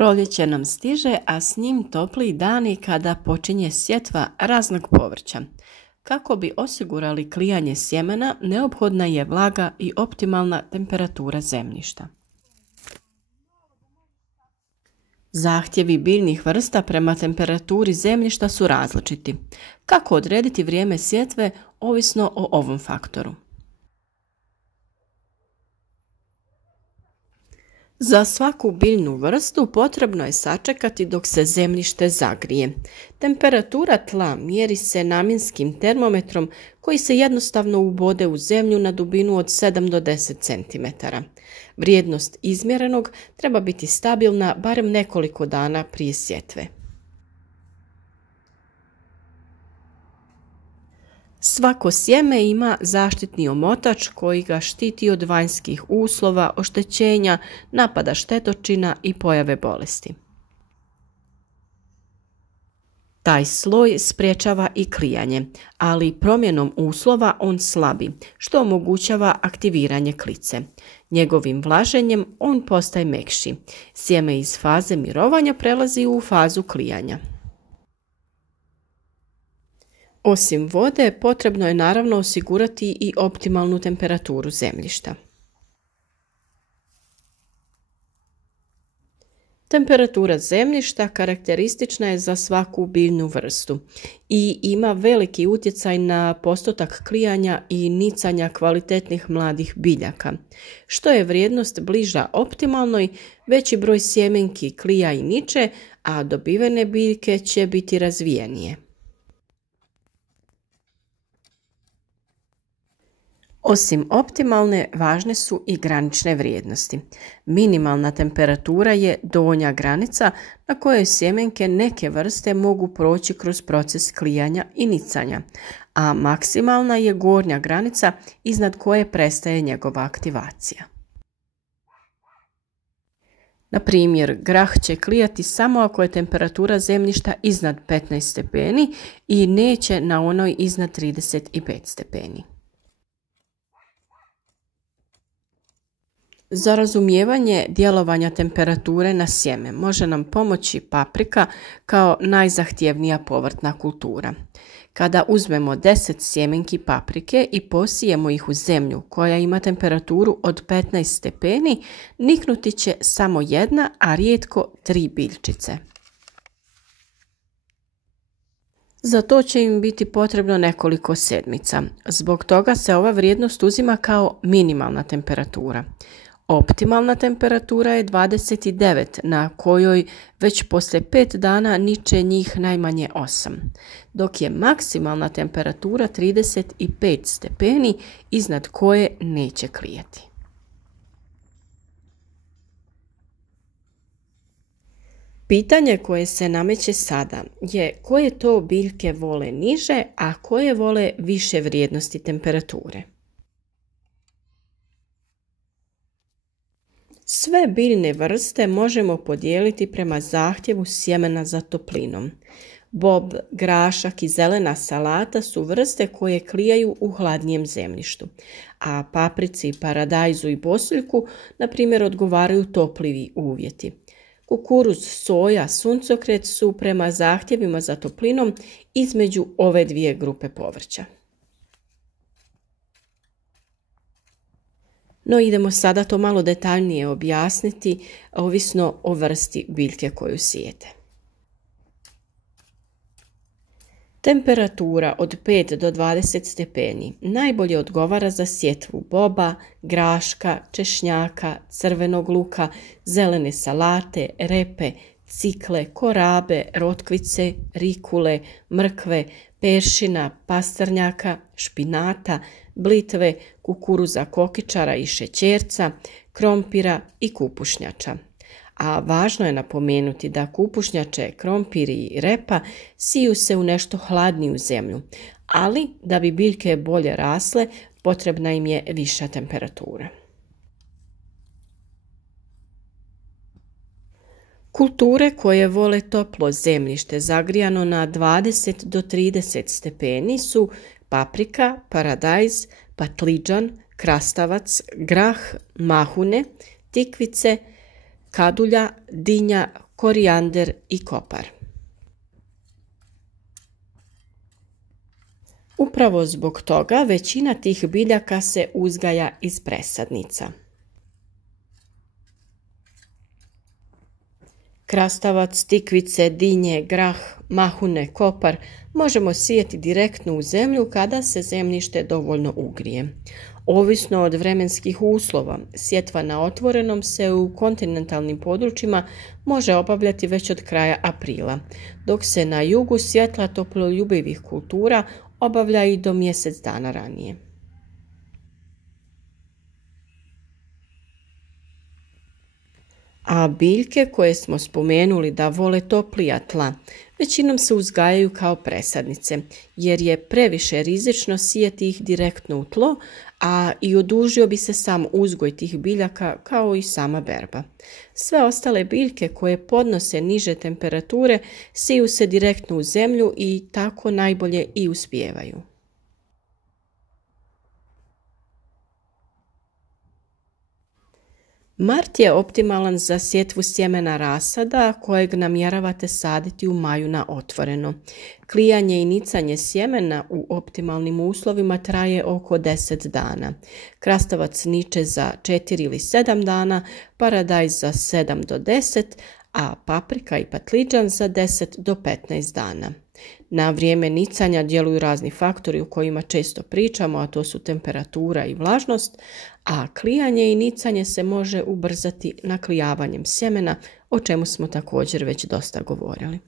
Proljeće nam stiže, a s njim topliji dani kada počinje sjetva raznog povrća. Kako bi osigurali klijanje sjemena, neophodna je vlaga i optimalna temperatura zemljišta. Zahtjevi biljnih vrsta prema temperaturi zemljišta su različiti. Kako odrediti vrijeme sjetve ovisno o ovom faktoru? Za svaku biljnu vrstu potrebno je sačekati dok se zemljište zagrije. Temperatura tla mjeri se namjenskim termometrom koji se jednostavno ubode u zemlju na dubinu od 7 do 10 cm. Vrijednost izmjerenog treba biti stabilna barem nekoliko dana prije sjetve. Svako sjeme ima zaštitni omotač koji ga štiti od vanjskih uslova, oštećenja, napada štetočina i pojave bolesti. Taj sloj sprječava i klijanje, ali promjenom uslova on slabi, što omogućava aktiviranje klice. Njegovim vlaženjem on postaje mekši. Sjeme iz faze mirovanja prelazi u fazu klijanja. Osim vode, potrebno je naravno osigurati i optimalnu temperaturu zemljišta. Temperatura zemljišta karakteristična je za svaku biljnu vrstu i ima veliki utjecaj na postotak klijanja i nicanja kvalitetnih mladih biljaka. Što je vrijednost bliža optimalnoj, veći broj sjemenki klija i niče, a dobivene biljke će biti razvijenije. Osim optimalne, važne su i granične vrijednosti. Minimalna temperatura je donja granica na kojoj sjemenke neke vrste mogu proći kroz proces klijanja i nicanja, a maksimalna je gornja granica iznad koje prestaje njegova aktivacija. Na primjer, grah će klijati samo ako je temperatura zemljišta iznad 15 stepeni i neće na onoj iznad 35 stepeni. Za razumijevanje djelovanja temperature na sjeme može nam pomoći paprika kao najzahtjevnija povrtna kultura. Kada uzmemo 10 sjemenki paprike i posijemo ih u zemlju koja ima temperaturu od 15 stepeni, niknuti će samo jedna, a rijetko 3 biljčice. Za to će im biti potrebno nekoliko sedmica. Zbog toga se ova vrijednost uzima kao minimalna temperatura. Optimalna temperatura je 29 na kojoj već poslije 5 dana niče njih najmanje 8, dok je maksimalna temperatura 35 stepeni iznad koje neće klijati. Pitanje koje se nameće sada je koje to biljke vole niže, a koje vole više vrijednosti temperature. Sve biljne vrste možemo podijeliti prema zahtjevu sjemena za toplinom. Bob, grašak i zelena salata su vrste koje klijaju u hladnijem zemljištu, a paprici, paradajzu i bosiljku, na primjer, odgovaraju topliji uvjeti. Kukuruz, soja, suncokret su prema zahtjevima za toplinom između ove dvije grupe povrća. No idemo sada to malo detaljnije objasniti, ovisno o vrsti biljke koju sijete. Temperatura od 5 do 20 stepeni najbolje odgovara za sjetvu boba, graška, češnjaka, crvenog luka, zelene salate, repe, cikle, korabe, rotkvice, rikule, mrkve, peršina, pastrnjaka, špinata, blitve, kukuruza kokičara i šećerca, krompira i kupušnjača. A važno je napomenuti da kupušnjače, krompiri i repa siju se u nešto hladniju zemlju, ali da bi biljke bolje rasle, potrebna im je viša temperatura. Kulture koje vole toplo zemljište zagrijano na 20 do 30 stepeni su paprika, paradajz, patliđan, krastavac, grah, mahune, tikvice, kadulja, dinja, korijander i kopar. Upravo zbog toga većina tih biljaka se uzgaja iz presadnica. Krastavac, tikvice, dinje, grah, mahune, kopar možemo sijeti direktno u zemlju kada se zemljište dovoljno ugrije. Ovisno od vremenskih uslova, sjetva na otvorenom se u kontinentalnim područjima može obavljati već od kraja aprila, dok se na jugu sjetla toploljubivih kultura obavlja i do mjesec dana ranije. A biljke koje smo spomenuli da vole toplija tla, većinom se uzgajaju kao presadnice, jer je previše rizično sijeti ih direktno u tlo, a i odužio bi se sam uzgoj tih biljaka kao i sama berba. Sve ostale biljke koje podnose niže temperature siju se direktno u zemlju i tako najbolje i uspijevaju. Mart je optimalan za sjetvu sjemena rasada kojeg namjeravate saditi u maju na otvoreno. Klijanje i nicanje sjemena u optimalnim uslovima traje oko 10 dana. Krastavac niče za 4 ili 7 dana, paradajz za 7 do 10, a paprika i patlidžan za 10 do 15 dana. Na vrijeme nicanja djeluju razni faktori o kojima često pričamo, a to su temperatura i vlažnost, a klijanje i nicanje se može ubrzati naklijavanjem sjemena, o čemu smo također već dosta govorili.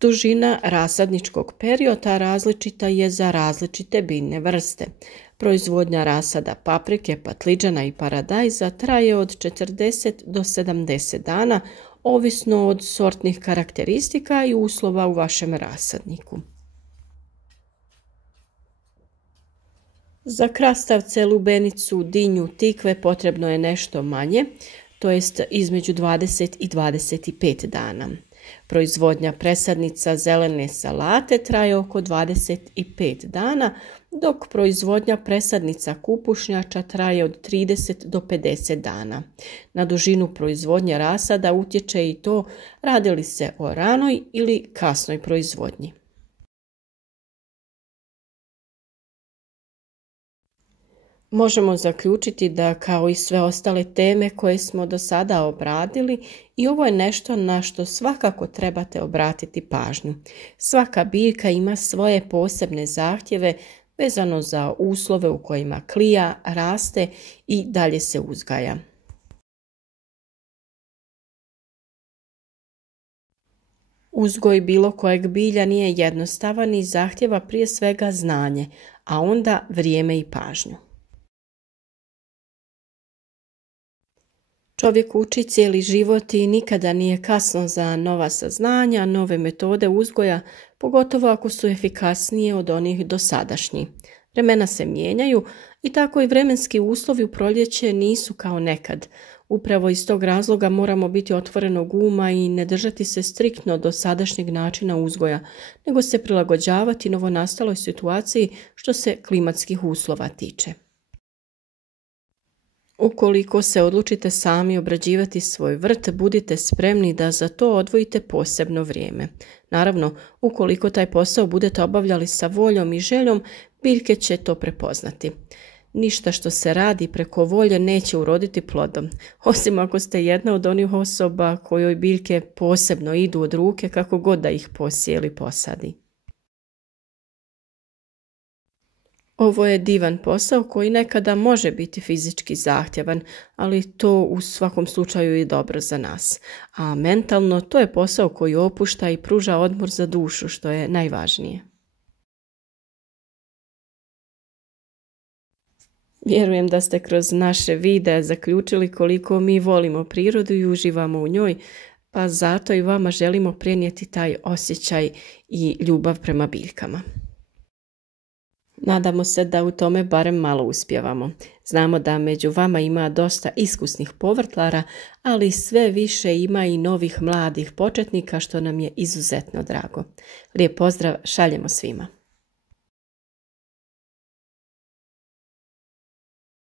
Dužina rasadničkog perioda različita je za različite biljne vrste. Proizvodnja rasada paprike, patlidžana i paradajza traje od 40 do 70 dana, ovisno od sortnih karakteristika i uslova u vašem rasadniku. Za krastavce, lubenicu, dinju, tikve potrebno je nešto manje, to jest između 20 i 25 dana. Proizvodnja presadnica zelene salate traje oko 25 dana, dok proizvodnja presadnica kupušnjača traje od 30 do 50 dana. Na dužinu proizvodnje rasada utječe i to radi li se o ranoj ili kasnoj proizvodnji. Možemo zaključiti da kao i sve ostale teme koje smo do sada obradili, i ovo je nešto na što svakako trebate obratiti pažnju. Svaka biljka ima svoje posebne zahtjeve vezano za uslove u kojima klija, raste i dalje se uzgaja. Uzgoj bilo kojeg bilja nije jednostavan i zahtjeva prije svega znanje, a onda vrijeme i pažnju. Čovjek uči cijeli život i nikada nije kasno za nova saznanja, nove metode uzgoja, pogotovo ako su efikasnije od onih dosadašnjih. Vremena se mijenjaju i tako i vremenski uslovi u proljeće nisu kao nekad. Upravo iz tog razloga moramo biti otvorenog uma i ne držati se striktno do sadašnjeg načina uzgoja, nego se prilagođavati novonastaloj situaciji što se klimatskih uslova tiče. Ukoliko se odlučite sami obrađivati svoj vrt, budite spremni da za to odvojite posebno vrijeme. Naravno, ukoliko taj posao budete obavljali sa voljom i željom, biljke će to prepoznati. Ništa što se radi preko volje neće uroditi plodom, osim ako ste jedna od onih osoba kojoj biljke posebno idu od ruke kako god da ih posije ili posadi. Ovo je divan posao koji nekada može biti fizički zahtjevan, ali to u svakom slučaju je dobro za nas. A mentalno to je posao koji opušta i pruža odmor za dušu, što je najvažnije. Vjerujem da ste kroz naše videe zaključili koliko mi volimo prirodu i uživamo u njoj, pa zato i vama želimo prenijeti taj osjećaj i ljubav prema biljkama. Nadamo se da u tome barem malo uspijevamo. Znamo da među vama ima dosta iskusnih povrtlara, ali sve više ima i novih mladih početnika, što nam je izuzetno drago. Lijep pozdrav šaljemo svima.